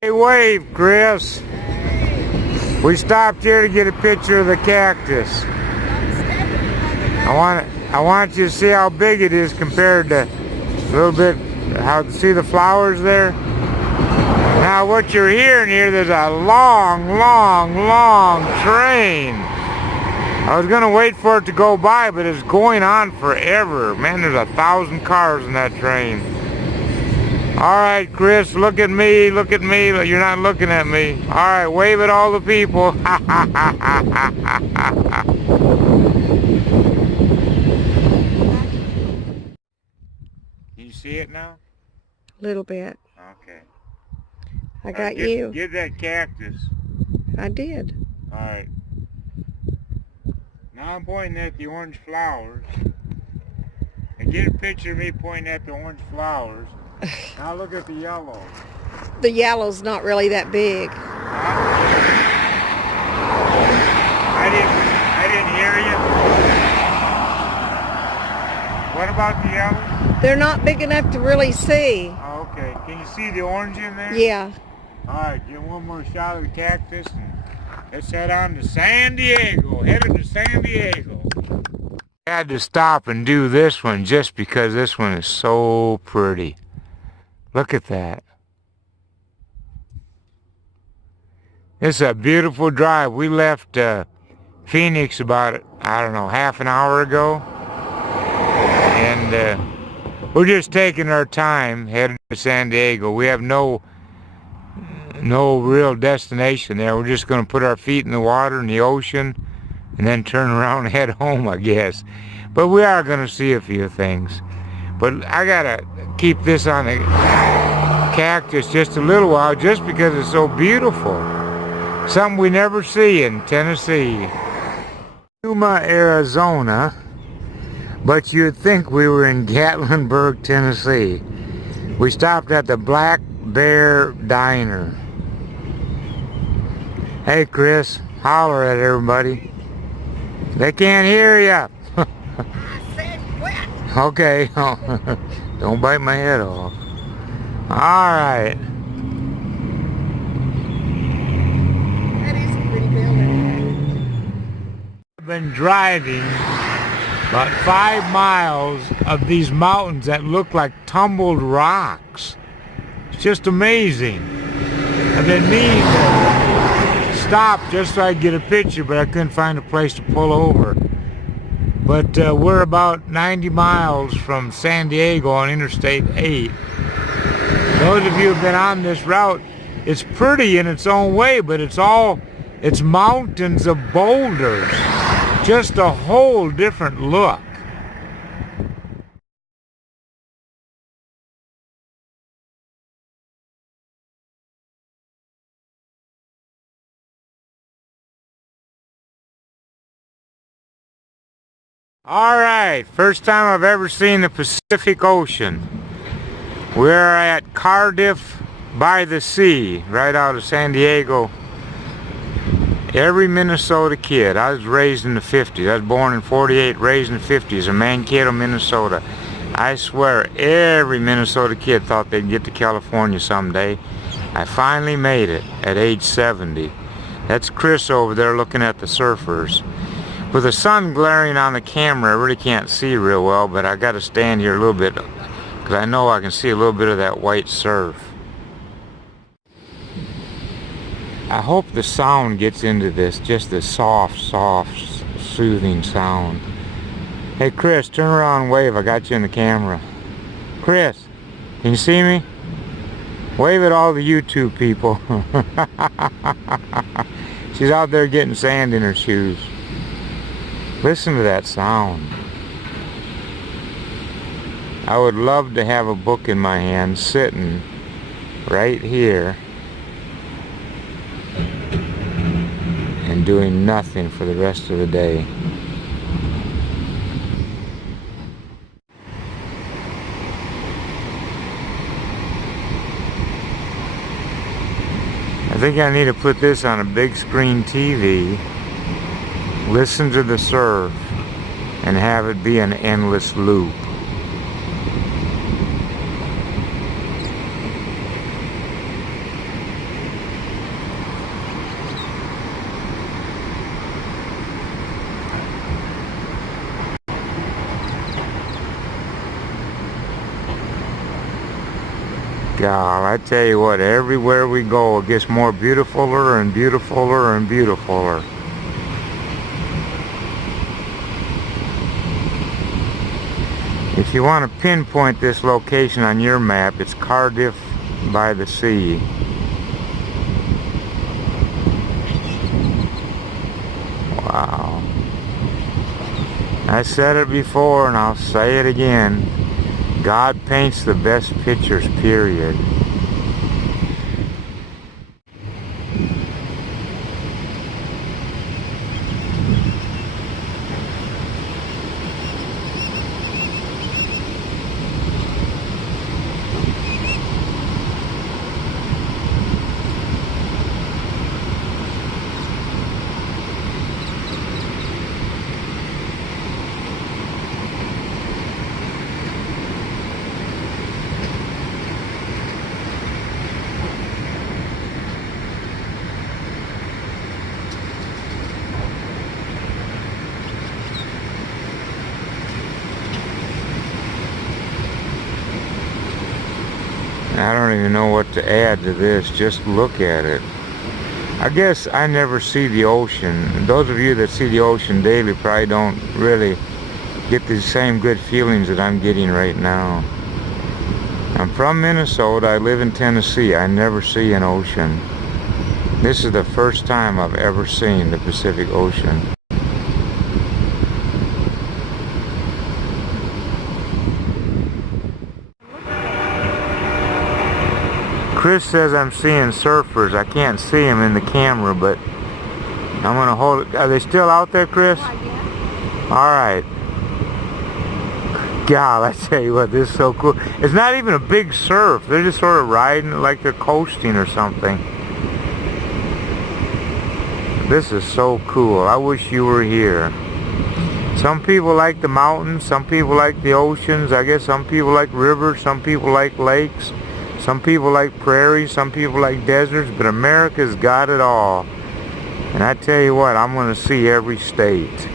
Hey, wave, Chris. We stopped here to get a picture of the cactus. I want you to see how big it is compared to a little bit. See the flowers there? Now what you're hearing here, there's a long train. I was gonna wait for it to go by, but it's going on forever. Man, there's 1,000 cars in that train. All right, Chris, look at me, look at me. You're not looking at me. All right, wave at all the people. Can you see it now? A little bit. Okay. I got you. Get that cactus. I did. All right. Now I'm pointing at the orange flowers. And get a picture of me pointing at the orange flowers. Now look at the yellow. The yellow's not really that big. I didn't hear you. What about the yellow? They're not big enough to really see. Oh, okay. Can you see the orange in there? Yeah. All right, get one more shot of the cactus and let's head on to San Diego. Headed to San Diego. I had to stop and do this one just because this one is so pretty. Look at that. It's a beautiful drive. We left Phoenix about, I don't know, half an hour ago. And we're just taking our time heading to San Diego. We have no real destination there. We're just going to put our feet in the water in the ocean and then turn around and head home, I guess. But we are going to see a few things. But I got to keep this on the cactus just a little while just because it's so beautiful. Something we never see in Tennessee. Yuma, Arizona, but you'd think we were in Gatlinburg, Tennessee. We stopped at the Black Bear Diner. Hey, Chris, holler at everybody. They can't hear you. I said quit. Okay, don't bite my head off. All right. That is a pretty building. I've been driving about 5 miles of these mountains that look like tumbled rocks. It's just amazing. I've been meaning to stop just so I could get a picture, but I couldn't find a place to pull over. But we're about 90 miles from San Diego on Interstate 8. Those of you who have been on this route, it's pretty in its own way, but it's mountains of boulders. Just a whole different look. All right, first time I've ever seen the Pacific Ocean. We're at Cardiff-by-the-Sea, right out of San Diego. Every Minnesota kid, I was raised in the 50s. I was born in 48, raised in the 50s in Mankato, Minnesota. I swear every Minnesota kid thought they'd get to California someday. I finally made it at age 70. That's Chris over there looking at the surfers. With the sun glaring on the camera, I really can't see real well, but I got to stand here a little bit because I know I can see a little bit of that white surf. I hope the sound gets into this, just the soft, soothing sound. Hey Chris, turn around and wave. I got you in the camera. Chris, can you see me? Wave at all the YouTube people. She's out there getting sand in her shoes. Listen to that sound. I would love to have a book in my hand sitting right here and doing nothing for the rest of the day. I think I need to put this on a big screen TV, listen to the surf, and have it be an endless loop. God, I tell you what, everywhere we go, it gets more beautifuler and beautifuler and beautifuler. If you want to pinpoint this location on your map, it's Cardiff-by-the-Sea. Wow. I said it before and I'll say it again. God paints the best pictures, period. I don't even know what to add to this. Just look at it. I guess I never see the ocean. Those of you that see the ocean daily probably don't really get the same good feelings that I'm getting right now. I'm from Minnesota. I live in Tennessee. I never see an ocean. This is the first time I've ever seen the Pacific Ocean. Chris says I'm seeing surfers. I can't see them in the camera, but I'm gonna hold it. Are they still out there, Chris? Alright. God, I tell you what, this is so cool. It's not even a big surf. They're just sort of riding it like they're coasting or something. This is so cool. I wish you were here. Some people like the mountains. Some people like the oceans. I guess some people like rivers. Some people like lakes. Some people like prairies, some people like deserts, but America's got it all. And I tell you what, I'm going to see every state.